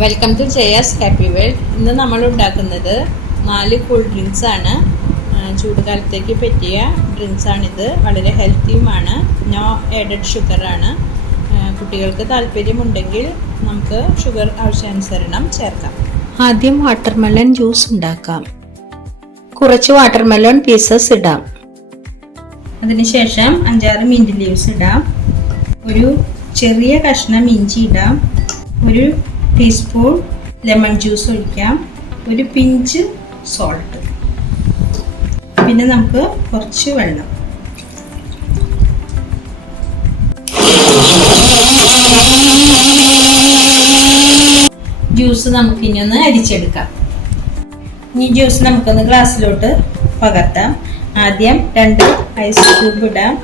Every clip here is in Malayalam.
Welcome to Jaya's happy world ഇന്ന് നമ്മൾ ഉണ്ടാക്കുന്നത് നാല് കൂൾ ഡ്രിങ്ക്സ് ആണ്. ചൂട് ചൂടുകാലത്തേക്ക് പറ്റിയ ഡ്രിങ്ക്സ് ആണിത്. വളരെ ഹെൽത്തിയുമാണ് നോ ആഡഡ് ഷുഗറാണ് കുട്ടികൾക്ക് താല്പര്യമുണ്ടെങ്കിൽ നമുക്ക് ഷുഗർ ആവശ്യാനുസരണം ചേർക്കാം. ആദ്യം വാട്ടർമെലൺ ജ്യൂസ് ഉണ്ടാക്കാം. കുറച്ച് വാട്ടർമെലൺ പീസസ് ഇടാം. അതിനുശേഷം അഞ്ചാറ് മിന്റ് ലീവ്സ് ഇടാം. ഒരു ചെറിയ കഷ്ണം ഇഞ്ചി ഇടാം. ഒരു ടീസ്പൂൺ ലെമൺ ജ്യൂസ് ഒഴിക്കാം. ഒരു പിഞ്ച് സോൾട്ട് പിന്നെ നമുക്ക് കുറച്ച് വെള്ളം. ജ്യൂസ് നമുക്കിനി ഒന്ന് അരിച്ചെടുക്കാം. ഇനി ജ്യൂസ് നമുക്കൊന്ന് ഗ്ലാസ്സിലോട്ട് പകർത്താം. ആദ്യം രണ്ട് ഐസ് ക്യൂബ് ഇടാം.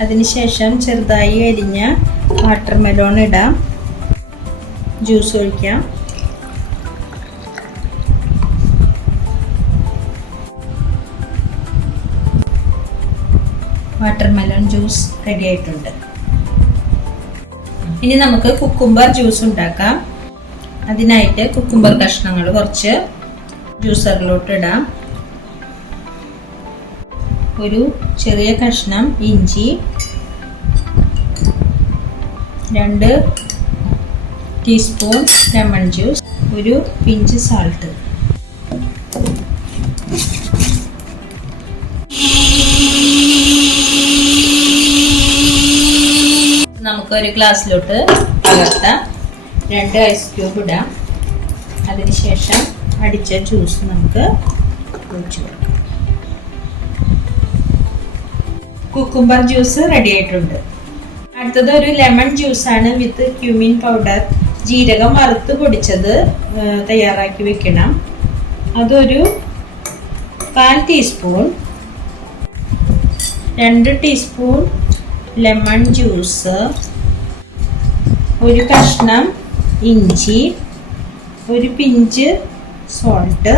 അതിനുശേഷം ചെറുതായി അരിഞ്ഞ വാട്ടർ മെലോൺ ഇടാം. ജ്യൂസ് ഒഴിക്കാം വാട്ടർമെലൺ ജ്യൂസ് റെഡി ആയിട്ടുണ്ട്. ഇനി നമുക്ക് കുക്കുംബർ ജ്യൂസ് ഉണ്ടാക്കാം. അതിനായിട്ട് കുക്കുംബർ കഷ്ണങ്ങൾ കുറച്ച് ജ്യൂസറിലോട്ട് ഇടാം. ഒരു ചെറിയ കഷ്ണം ഇഞ്ചി. രണ്ട് ടീസ്പൂൺ ലെമൺ ജ്യൂസ് ഒരു പിഞ്ച് സാൾട്ട് നമുക്ക് ഒരു ഗ്ലാസ്സിലോട്ട് പകർത്താം രണ്ട് ഐസ് ക്യൂബ് ഇടാം. അതിനുശേഷം അടിച്ച ജ്യൂസ് നമുക്ക് ഒഴിച്ചു കൊടുക്കാം. കുക്കുംബർ ജ്യൂസ് റെഡി ആയിട്ടുണ്ട്. അടുത്തത് ഒരു ലെമൺ ജ്യൂസ് ആണ് വിത്ത് ക്യൂമിൻ പൗഡർ ജീരകം വറുത്ത് പൊടിച്ചത് തയ്യാറാക്കി വെക്കണം. അതൊരു കാൽ ടീസ്പൂൺ രണ്ട് ടീസ്പൂൺ ലെമൺ ജ്യൂസ് ഒരു കഷ്ണം ഇഞ്ചി ഒരു പിഞ്ച് സോൾട്ട്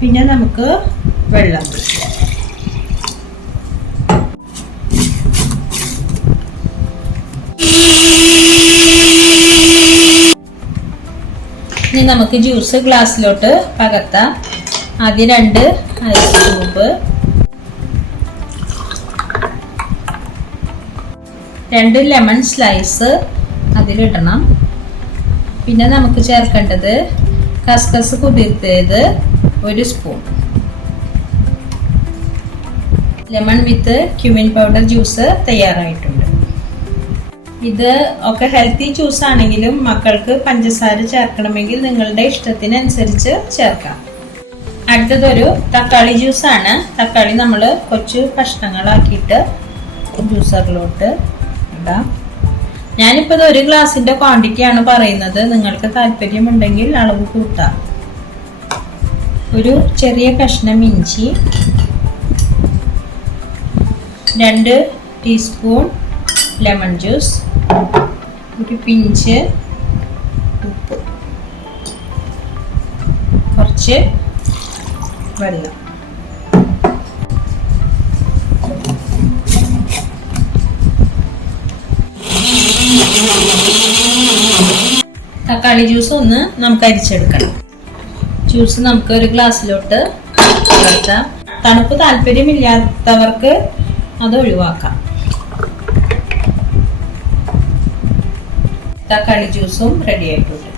പിന്നെ നമുക്ക് വെള്ളം. ഇനി നമുക്ക് ജ്യൂസ് ഗ്ലാസ്സിലോട്ട് പകർത്താം. ആദ്യം രണ്ട് ഐസ് ക്യൂബ് രണ്ട് ലെമൺ സ്ലൈസ് അതിലിടണം. പിന്നെ നമുക്ക് ചേർക്കേണ്ടത് കസ്കസ് കുതിർത്തത് ഒരു spoon lemon with cumin powder juice തയ്യാറായിട്ടുണ്ട്. ഇത് ഒക്കെ ഹെൽത്തി ജ്യൂസ് ആണെങ്കിലും മക്കൾക്ക് പഞ്ചസാര ചേർക്കണമെങ്കിൽ നിങ്ങളുടെ ഇഷ്ടത്തിനനുസരിച്ച് ചേർക്കാം. അടുത്തതൊരു തക്കാളി ജ്യൂസ് ആണ്. തക്കാളി നമ്മൾ കൊച്ചു കഷ്ണങ്ങളാക്കിയിട്ട് ജ്യൂസറിലോട്ട് ഇടാം. ഞാനിപ്പോൾ ഒരു ഗ്ലാസിന്റെ ക്വാണ്ടിറ്റി ആണ് പറയുന്നത്. നിങ്ങൾക്ക് താല്പര്യമുണ്ടെങ്കിൽ അളവ് കൂട്ടാം. ഒരു ചെറിയ കഷ്ണം ഇഞ്ചി രണ്ട് ടീസ്പൂൺ ലെമൺ ജ്യൂസ് ഒരു പിഞ്ച് ഉപ്പ്. കുറച്ച് വെള്ളം. തക്കാളി ജ്യൂസ് ഒന്ന് നമുക്ക് അരിച്ചെടുക്കണം. ജ്യൂസ് നമുക്ക് ഒരു ഗ്ലാസ്സിലോട്ട് ചേർത്താം തണുപ്പ് താല്പര്യമില്ലാത്തവർക്ക് അത് ഒഴിവാക്കാം. തക്കാളി ജ്യൂസും റെഡി ആയിട്ടുണ്ട്.